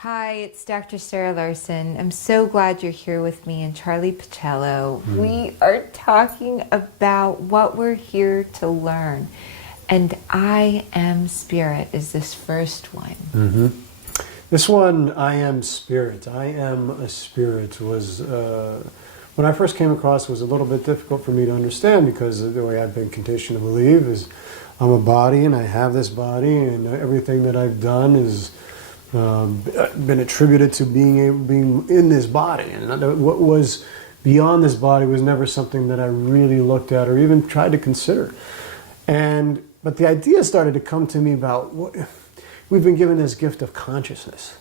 Hi, it's Dr. Sarah Larsen. I'm so glad you're here with me and Charlie Pacello. We are talking about what we're here to learn. And I am spirit is this first one. This one, I am spirit. I am a spirit was, when I first came across, was a little bit difficult for me to understand because the way I've been conditioned to believe is I'm a body and I have this body and everything that I've done is been attributed to being in this body, and what was beyond this body was never something that I really looked at or even tried to consider. But the idea started to come to me about we've been given this gift of consciousness,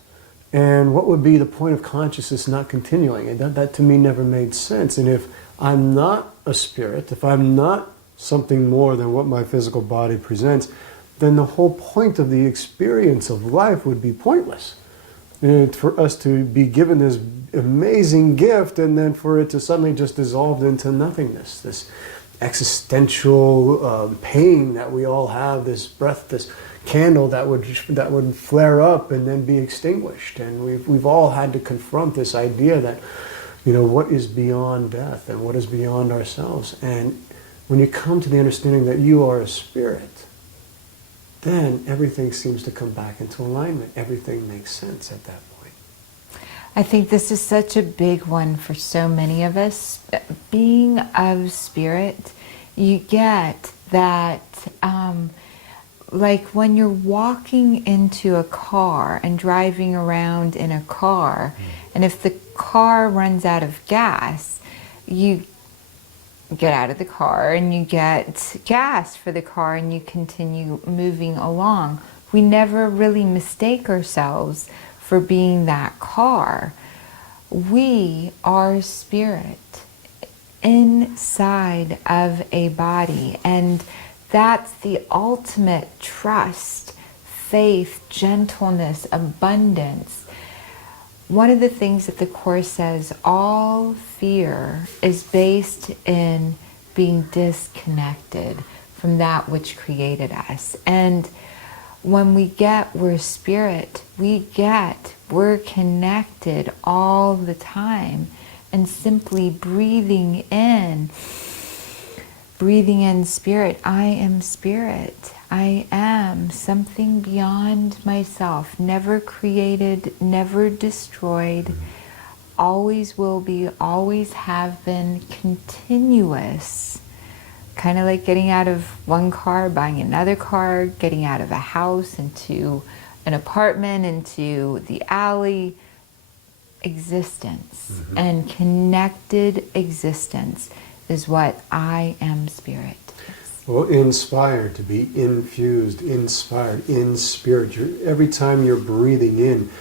and what would be the point of consciousness not continuing? And that to me never made sense. And if I'm not a spirit, if I'm not something more than what my physical body presents, then the whole point of the experience of life would be pointless. And for us to be given this amazing gift and then for it to suddenly just dissolve into nothingness, this existential pain that we all have, this breath, this candle that would flare up and then be extinguished. And we've all had to confront this idea that, what is beyond death and what is beyond ourselves. And when you come to the understanding that you are a spirit, then everything seems to come back into alignment. Everything makes sense at that point. I think this is such a big one for so many of us. Being of spirit, you get that, like when you're walking into a car and driving around in a car, and if the car runs out of gas, you get out of the car and you get gas for the car and you continue moving along. We never really mistake ourselves for being that car. We are spirit inside of a body, and that's the ultimate trust, faith, gentleness, abundance. One of the things that the Course says, all fear is based in being disconnected from that which created us. And when we're spirit, we're connected all the time. And simply breathing in spirit, I am spirit. I am something beyond myself, never created, never destroyed, always will be, always have been, continuous. Kind of like getting out of one car, buying another car, getting out of a house into an apartment, into the alley. Existence and connected existence is what I am spirit is. Well, inspired, to be infused, inspired, in spirit. Every time you're breathing in,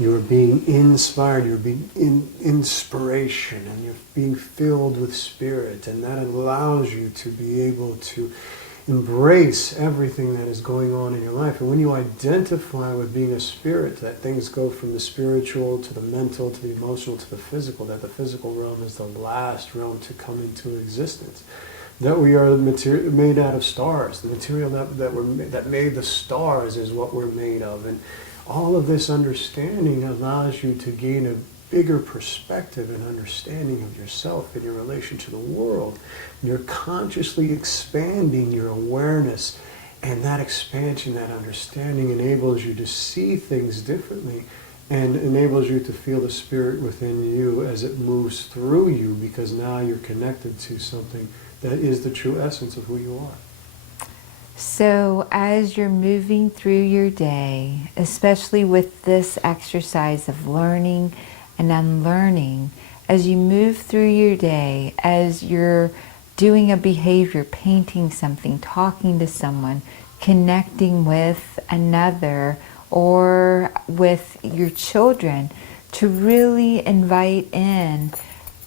you're being inspired, you're being in inspiration, and you're being filled with spirit, and that allows you to be able to embrace everything that is going on in your life. And when you identify with being a spirit, that things go from the spiritual to the mental to the emotional to the physical, that the physical realm is the last realm to come into existence. That we are made out of stars. The material that made the stars is what we're made of. And all of this understanding allows you to gain a bigger perspective and understanding of yourself and your relation to the world. You're consciously expanding your awareness, and that expansion, that understanding enables you to see things differently and enables you to feel the spirit within you as it moves through you, because now you're connected to something that is the true essence of who you are. So as you're moving through your day, especially with this exercise of learning and unlearning, as you move through your day, as you're doing a behavior, painting something, talking to someone, connecting with another, or with your children, to really invite in,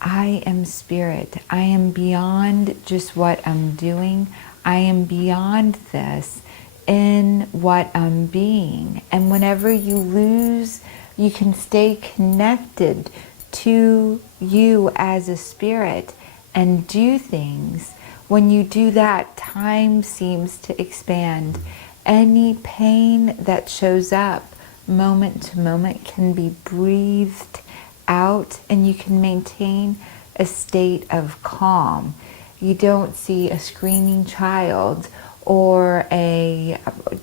I am spirit. I am beyond just what I'm doing. I am beyond this in what I'm being. And whenever you lose, you can stay connected to you as a spirit and do things. When you do that, time seems to expand. Any pain that shows up moment to moment can be breathed out, and you can maintain a state of calm. You don't see a screaming child or a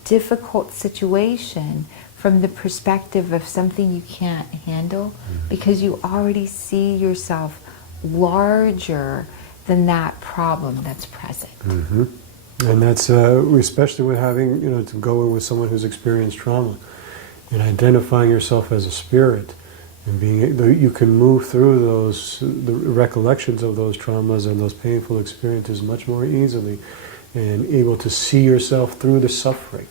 difficult situation from the perspective of something you can't handle, because you already see yourself larger than that problem that's present. Mm-hmm. And that's especially with having, to go in with someone who's experienced trauma and identifying yourself as a spirit, and you can move through the recollections of those traumas and those painful experiences much more easily, and able to see yourself through the suffering.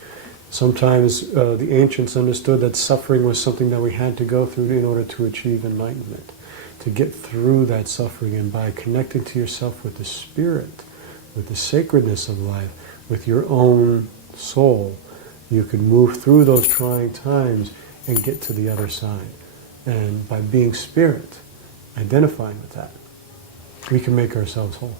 Sometimes the ancients understood that suffering was something that we had to go through in order to achieve enlightenment, to get through that suffering. And by connecting to yourself with the spirit, with the sacredness of life, with your own soul, you can move through those trying times and get to the other side. And by being spirit, identifying with that, we can make ourselves whole.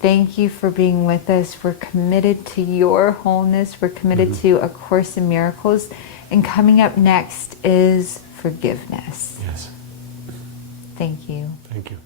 Thank you for being with us. We're committed to your wholeness. We're committed to A Course in Miracles. And coming up next is forgiveness. Yes. Thank you. Thank you.